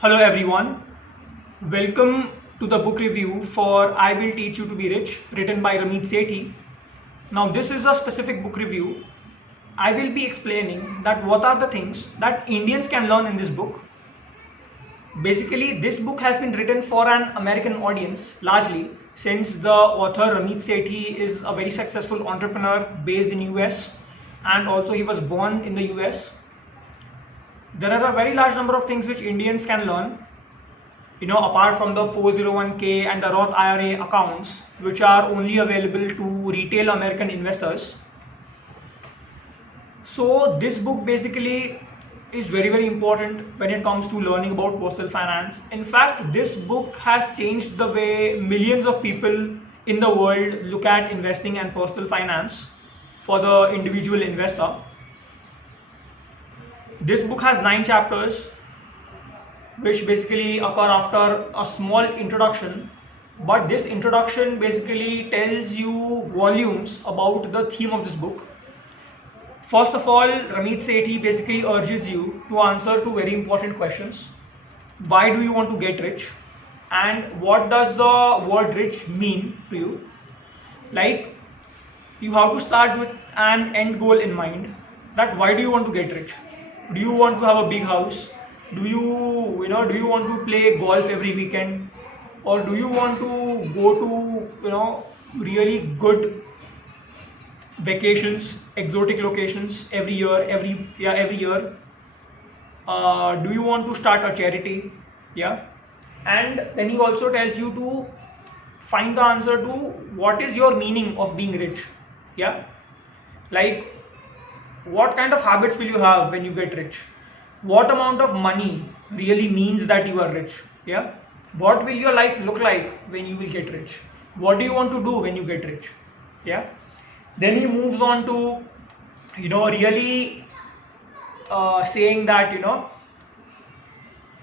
Hello everyone, welcome to the book review for I Will Teach You to Be Rich, written by Ramit Sethi. Now this is a specific book review. I will be explaining that what are the things that Indians can learn in this book. Basically this book has been written for an American audience largely, since the author Ramit Sethi is a very successful entrepreneur based in US and also he was born in the US. There are a very large number of things which Indians can learn, apart from the 401k and the Roth IRA accounts, which are only available to retail American investors. So this book basically is very important when it comes to learning about personal finance. In fact, this book has changed the way millions of people in the world look at investing and personal finance for the individual investor. This book has 9 chapters which basically occur after a small introduction, but this introduction basically tells you volumes about the theme of this book. First of all, Ramit Sethi basically urges you to answer two very important questions. Why do you want to get rich? And what does the word rich mean to you? Like, you have to start with an end goal in mind, that why do you want to get rich? Do you want to have a big house? Do you want to play golf every weekend? Or do you want to go to, really good vacations, exotic locations every year? Do you want to start a charity? Yeah. And then he also tells you to find the answer to what is your meaning of being rich. Yeah. Like, what kind of habits will you have when you get rich? What amount of money really means that you are rich? Yeah. What will your life look like when you will get rich? What do you want to do when you get rich? Yeah. Then he moves on to, really saying that,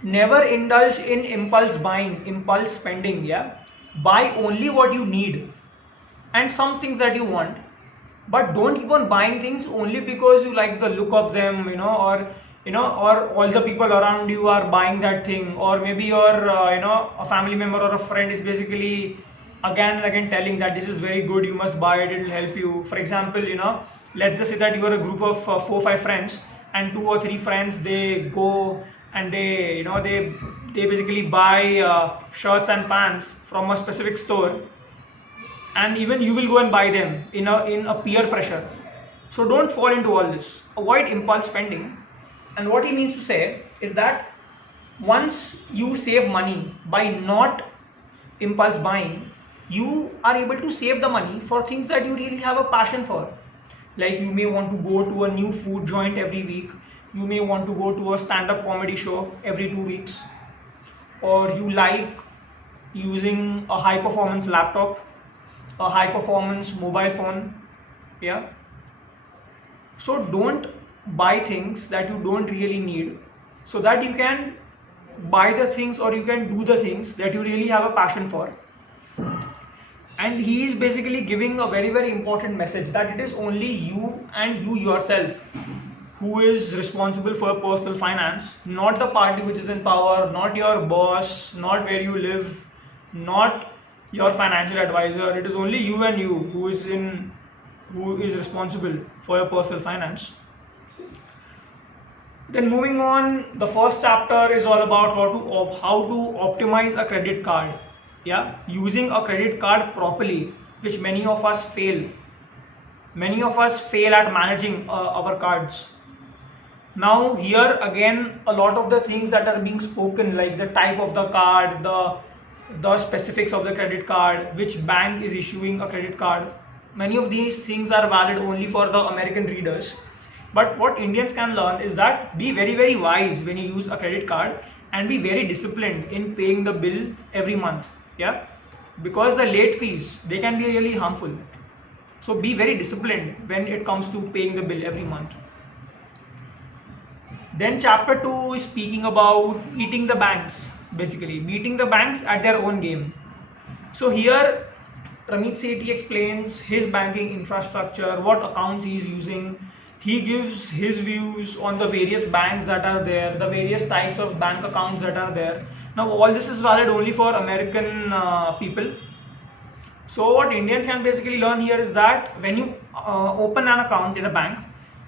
never indulge in impulse buying, impulse spending. Yeah. Buy only what you need and some things that you want, but don't keep on buying things only because you like the look of them, or all the people around you are buying that thing, or maybe your a family member or a friend is basically again and again telling that this is very good, you must buy it, it will help you. For example, let's just say that you are a group of 4 or 5 friends, and 2 or 3 friends, they go and they basically buy shirts and pants from a specific store, and even you will go and buy them in a peer pressure. So don't fall into all this. Avoid impulse spending. And what he means to say is that once you save money by not impulse buying, you are able to save the money for things that you really have a passion for. Like, you may want to go to a new food joint every week, you may want to go to a stand-up comedy show every 2 weeks, or you like using a high performance laptop, a high performance mobile phone. Yeah. So don't buy things that you don't really need, so that you can buy the things, or you can do the things that you really have a passion for. And he is basically giving a very important message, that it is only you and you yourself who is responsible for personal finance, not the party which is in power, not your boss, not where you live, not your financial advisor. It is only you and you who is responsible for your personal finance. Then moving on, the first chapter is all about how to optimize a credit card. Yeah, using a credit card properly, which many of us fail. Many of us fail at managing our cards. Now here again, a lot of the things that are being spoken, like the type of the card, the specifics of the credit card, which bank is issuing a credit card, many of these things are valid only for the American readers. But what Indians can learn is that be very wise when you use a credit card, and be very disciplined in paying the bill every month. Yeah, because the late fees, they can be really harmful. So be very disciplined when it comes to paying the bill every month. Then chapter 2 is speaking about beating the banks, basically beating the banks at their own game. So here Ramit Sethi explains his banking infrastructure, what accounts he is using. He gives his views on the various banks that are there, the various types of bank accounts that are there. Now all this is valid only for American people. So what Indians can basically learn here is that when you open an account in a bank,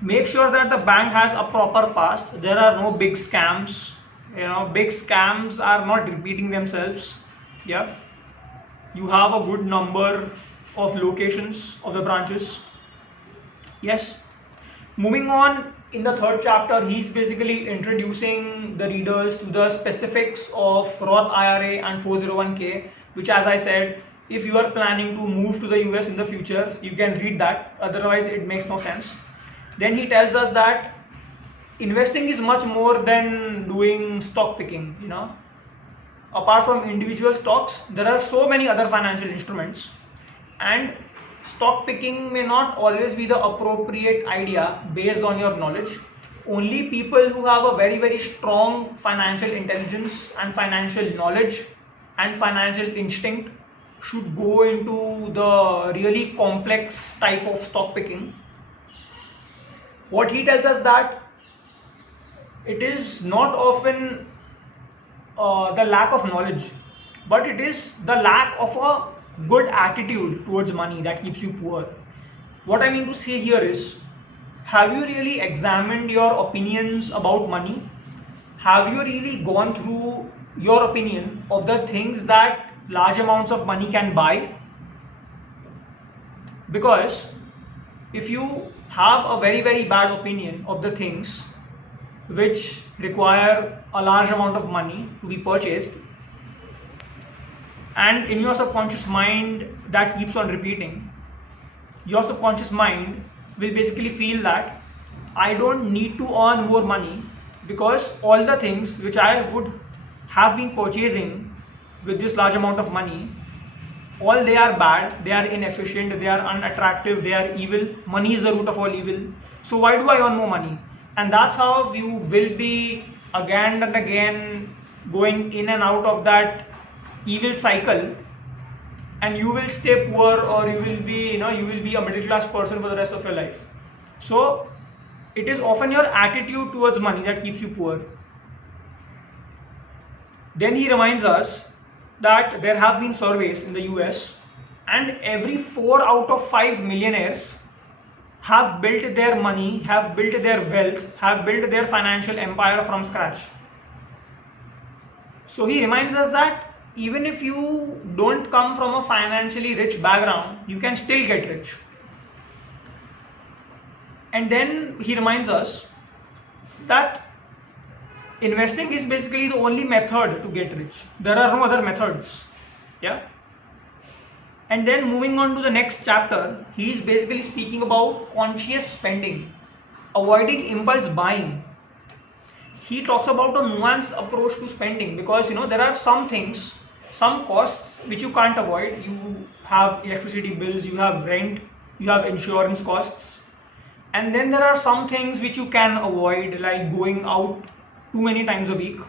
make sure that the bank has a proper past. There are no big scams. Big scams are not repeating themselves. Yeah, you have a good number of locations of the branches. Yes. Moving on, in the third chapter, he's basically introducing the readers to the specifics of Roth IRA and 401k, which, as I said, if you are planning to move to the US in the future, you can read that. Otherwise, it makes no sense. Then he tells us that investing is much more than doing stock picking. Apart from individual stocks, there are so many other financial instruments, and stock picking may not always be the appropriate idea based on your knowledge. Only people who have a very, very strong financial intelligence and financial knowledge and financial instinct should go into the really complex type of stock picking. What he tells us that it is not often the lack of knowledge, but it is the lack of a good attitude towards money that keeps you poor. What I mean to say here is, have you really examined your opinions about money? Have you really gone through your opinion of the things that large amounts of money can buy? Because if you have a very, very bad opinion of the things which require a large amount of money to be purchased, and in your subconscious mind that keeps on repeating, your subconscious mind will basically feel that I don't need to earn more money because all the things which I would have been purchasing with this large amount of money, all they are bad, they are inefficient, they are unattractive, they are evil. Money is the root of all evil. So why do I earn more money? And that's how you will be again and again going in and out of that evil cycle, and you will stay poor, or you will be a middle class person for the rest of your life. So it is often your attitude towards money that keeps you poor. Then he reminds us that there have been surveys in the US, and every 4 out of 5 millionaires have built their money, have built their wealth, have built their financial empire from scratch. So he reminds us that even if you don't come from a financially rich background, you can still get rich. And then he reminds us that investing is basically the only method to get rich. There are no other methods. Yeah. And then moving on to the next chapter, he is basically speaking about conscious spending, avoiding impulse buying. He talks about a nuanced approach to spending, because there are some things, some costs which you can't avoid. You have electricity bills, you have rent, you have insurance costs, and then there are some things which you can avoid, like going out too many times a week,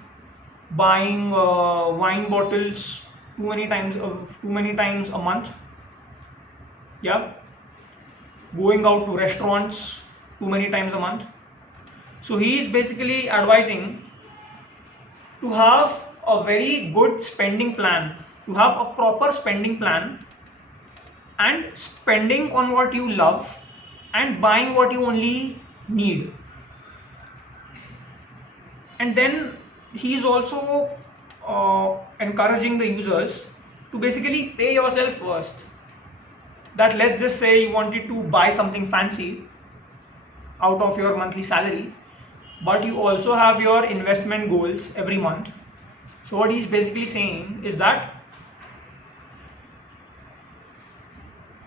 buying wine bottles too many times a month. Yeah, going out to restaurants too many times a month. So he is basically advising to have a very good spending plan, to have a proper spending plan, and spending on what you love and buying what you only need. And then he is also encouraging the users to basically pay yourself first. That, let's just say you wanted to buy something fancy out of your monthly salary, but you also have your investment goals every month. So what he's basically saying is that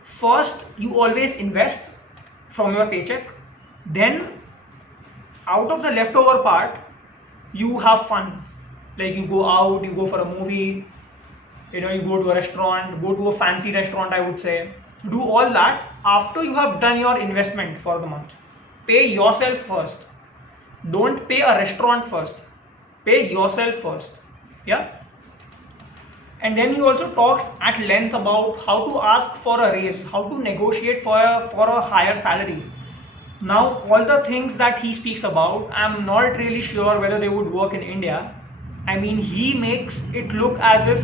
first you always invest from your paycheck, then out of the leftover part you have fun. Like you go out, you go for a movie, you go to a restaurant, go to a fancy restaurant, I would say. Do all that after you have done your investment for the month. Pay yourself first. Don't pay a restaurant first. Pay yourself first. Yeah. And then he also talks at length about how to ask for a raise, how to negotiate for a higher salary. Now, all the things that he speaks about, I'm not really sure whether they would work in India. I mean, he makes it look as if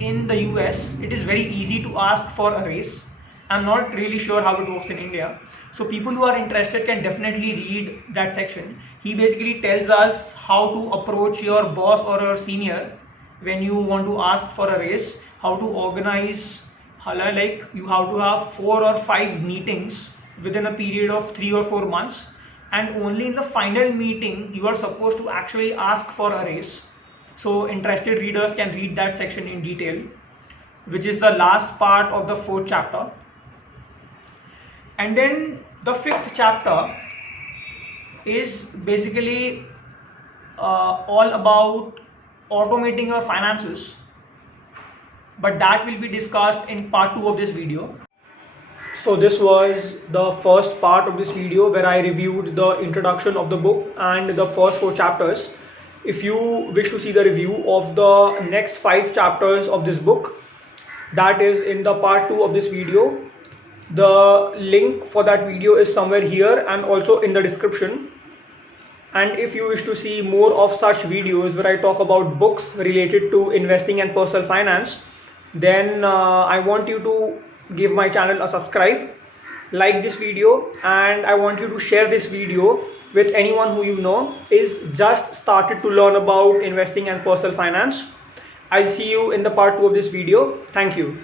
in the US it is very easy to ask for a raise. I'm not really sure how it works in India. So people who are interested can definitely read that section. He basically tells us how to approach your boss or your senior when you want to ask for a raise, how to organize, like you have to have 4 or 5 meetings within a period of 3 or 4 months, and only in the final meeting you are supposed to actually ask for a raise. So interested readers can read that section in detail, which is the last part of the 4th chapter. And then the 5th chapter is basically all about automating your finances, but that will be discussed in part 2 of this video. So this was the first part of this video where I reviewed the introduction of the book and the first 4 chapters. If you wish to see the review of the next 5 chapters of this book, that is in the part 2 of this video. The link for that video is somewhere here and also in the description. And if you wish to see more of such videos where I talk about books related to investing and personal finance, then I want you to give my channel a subscribe, like this video, and I want you to share this video with anyone who you know is just started to learn about investing and personal finance. I'll see you in the part 2 of this video. Thank you.